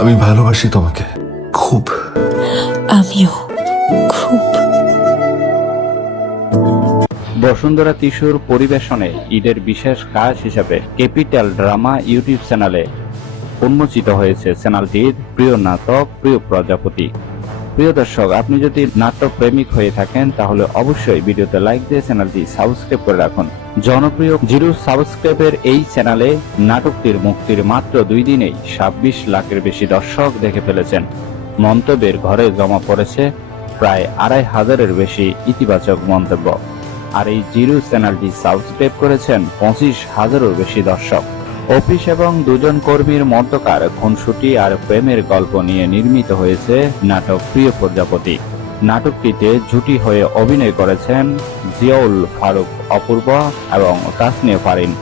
আমি ভালোবাসি তোমাকে খুব। আমিও খুব। বসুন্ধরা টিস্যুর পরিবেশনে ঈদের বিশেষ কাজ হিসাবে ক্যাপিটাল ড্রামা ইউটিউব চ্যানেলে উন্মোচিত হয়েছে চ্যানেলটির প্রিয় নাটক প্রিয় প্রজাপতি। প্রিয় দর্শক, আপনি যদি নাটক প্রেমিক হয়ে থাকেন তাহলে অবশ্যই ভিডিওতে লাইক দিয়ে চ্যানেলটি সাবস্ক্রাইব করে রাখুন। জনপ্রিয় 0 সাবস্ক্রাইবের এই চ্যানেলে নাটকটির মুক্তির মাত্র 2 দিনেই 26 লাখের বেশি দর্শক দেখে ফেলেছেন। মন্তব্যের ঘরে জমা পড়েছে প্রায় 2,500-এর বেশি ইতিবাচক মন্তব্য। আর এই 0 চ্যানেলটি সাবস্ক্রাইব করেছেন 25,000-এরও বেশি দর্শক। অফিস এবং দুজন কর্মীর মধ্যকার খুনসুটি আর প্রেমের গল্প নিয়ে নির্মিত হয়েছে নাটক প্রিয় প্রজাপতি। নাটকটিতে জুটি হয়ে অভিনয় করেছেন জিয়াউল ফারুক অপূর্ব এবং তাসনিয়া ফারিন।